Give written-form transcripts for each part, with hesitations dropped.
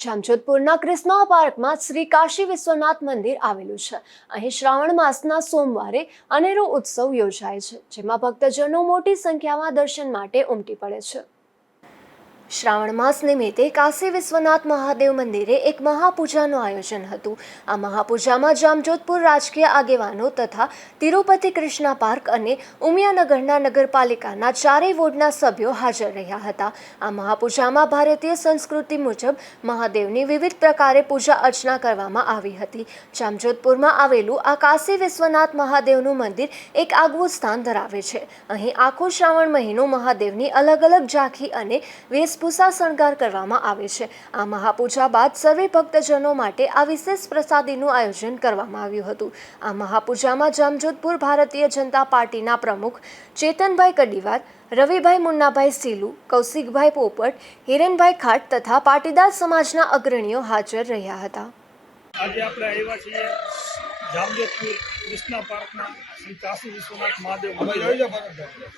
જામજોધપુરના ક્રિસ્મા પાર્કમાં શ્રી કાશી વિશ્વનાથ મંદિર આવેલું છે। અહીં શ્રાવણ માસના સોમવારે અનેરો ઉત્સવ યોજાય છે, જેમાં ભક્તજનો મોટી સંખ્યામાં દર્શન માટે ઉમટી પડે છે। શ્રાવણ માસ નિમિત્તે કાશી વિશ્વનાથ મહાદેવ મંદિરે એક મહાપૂજાનું આયોજન હતું। આ મહાપૂજામાં જામજોધપુર રાજકીય આગેવાનો તથા તિરુપતિ કૃષ્ણા પાર્ક અને ઉમિયાનગરના નગરપાલિકાના ચારેય વોર્ડના સભ્યો હાજર રહ્યા હતા। આ મહાપૂજામાં ભારતીય સંસ્કૃતિ મુજબ મહાદેવની વિવિધ પ્રકારે પૂજા અર્ચના કરવામાં આવી હતી। જામજોધપુરમાં આવેલું આ કાશી વિશ્વનાથ મહાદેવનું મંદિર એક આગવું સ્થાન ધરાવે છે। અહીં આખો શ્રાવણ મહિનો મહાદેવની અલગ અલગ ઝાંખી અને વેશભૂષા શણગાર કરવામાં આવે છે। આ મહાપૂજા બાદ સર્વે ભક્તજનો માટે આ વિશેષ પ્રસાદીનું આયોજન કરવામાં આવ્યું હતું। આ મહાપૂજામાં જામજોધપુર ભારતીય જનતા પાર્ટીના પ્રમુખ ચેતનભાઈ કડીવાર, રવિભાઈ મુન્નાભાઈ સીલુ, કૌશિકભાઈ પોપટ, હિરેનભાઈ ખાટ તથા પાટીદાર સમાજના અગ્રણીઓ હાજર રહ્યા હતા। આજે આપણે આવ્યા છીએ જામજોધપુર કૃષ્ણા પાર્કના શ્રી કાશી વિશ્વનાથ મહાદેવ મંદિર।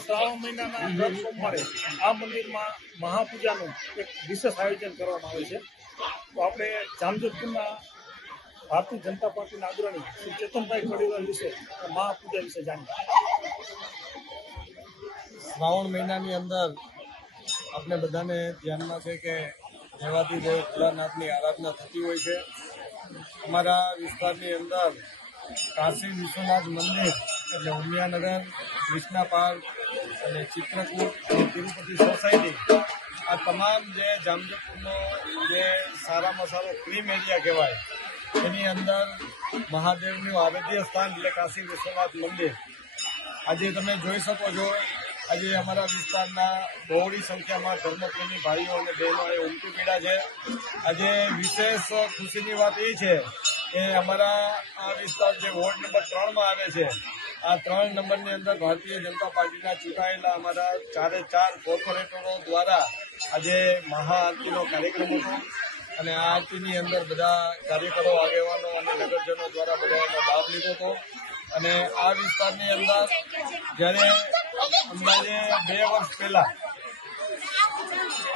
શ્રાવણ મહિનાના દર સોમવારે આ મંદિરમાં મહાપૂજાનું એક વિશેષ આયોજન કરવામાં આવે છે। તો આપણે જામજોધપુરના ભારતીય જનતા પાર્ટીના અગ્રણી શ્રી ચેતનભાઈ કડીવાર વિશે મહાપૂજા વિશે જાણીએ। શ્રાવણ મહિનાની અંદર આપણે બધાને ધ્યાનમાં છે કે દેવાધિદેવ ભોળાનાથની આરાધના થતી હોય છે। અમારા વિસ્તારની અંદર કાશી વિશ્વનાથ મંદિર એટલે ઉમિયાનગર, કૃષ્ણા પાર્ક અને ચિત્રકૂટ અને તિરુપતિ સોસાયટી આ તમામ જે જામજોધપુરનો જે સારામાં સારો ક્રીમ એરિયા કહેવાય એની અંદર મહાદેવનું આરાધ્ય સ્થાન એટલે કાશી વિશ્વનાથ મંદિર આજે તમે જોઈ શકો છો। આજે અમારા વિસ્તારના બહોળી સંખ્યામાં ધર્મપ્રેમી ભાઈઓ અને બહેનોએ ઉમટી પડ્યા છે। આજે વિશેષ ખુશીની વાત એ છે કે અમારા આ વિસ્તાર જે વોર્ડ નંબર 3માં આવે છે, આ 3 નંબરની અંદર ભારતીય જનતા પાર્ટીના ચૂંટાયેલા અમારા 4 કોર્પોરેટરો દ્વારા આજે મહાઆરતીનો કાર્યક્રમ હતો અને આ આરતીની અંદર બધા કાર્યકરો, આગેવાનો અને નગરજનો દ્વારા બધાનો લાભ લીધો હતો। અને આ વિસ્તારની અંદર જ્યારે અંદાજે 2 વર્ષ પહેલા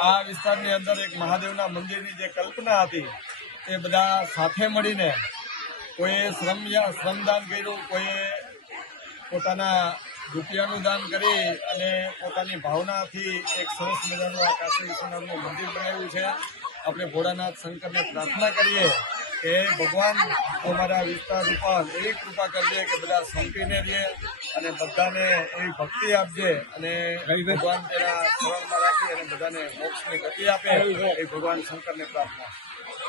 આ વિસ્તારની અંદર એક મહાદેવના મંદિરની જે કલ્પના હતી તે બધા સાથે મળીને કોઈએ શ્રમદાન કર્યું, કોઈએ પોતાના રૂપિયાનું દાન કરી અને પોતાની ભાવનાથી એક સરસ મજાનું આ કાશી વિશ્વનાથનું મંદિર બનાવ્યું છે। આપણે ભોળાનાથ શંકરને પ્રાર્થના કરીએ કે ભગવાન અમારા વિસ્તાર ઉપર એવી કૃપા કરજે કે બધા સંપીને રહે અને બધાને એવી ભક્તિ આપજે અને ભગવાન તેના શરણમાં રાખી અને બધાને મોક્ષની ગતિ આપે એ ભગવાન શંકરને પ્રાર્થના।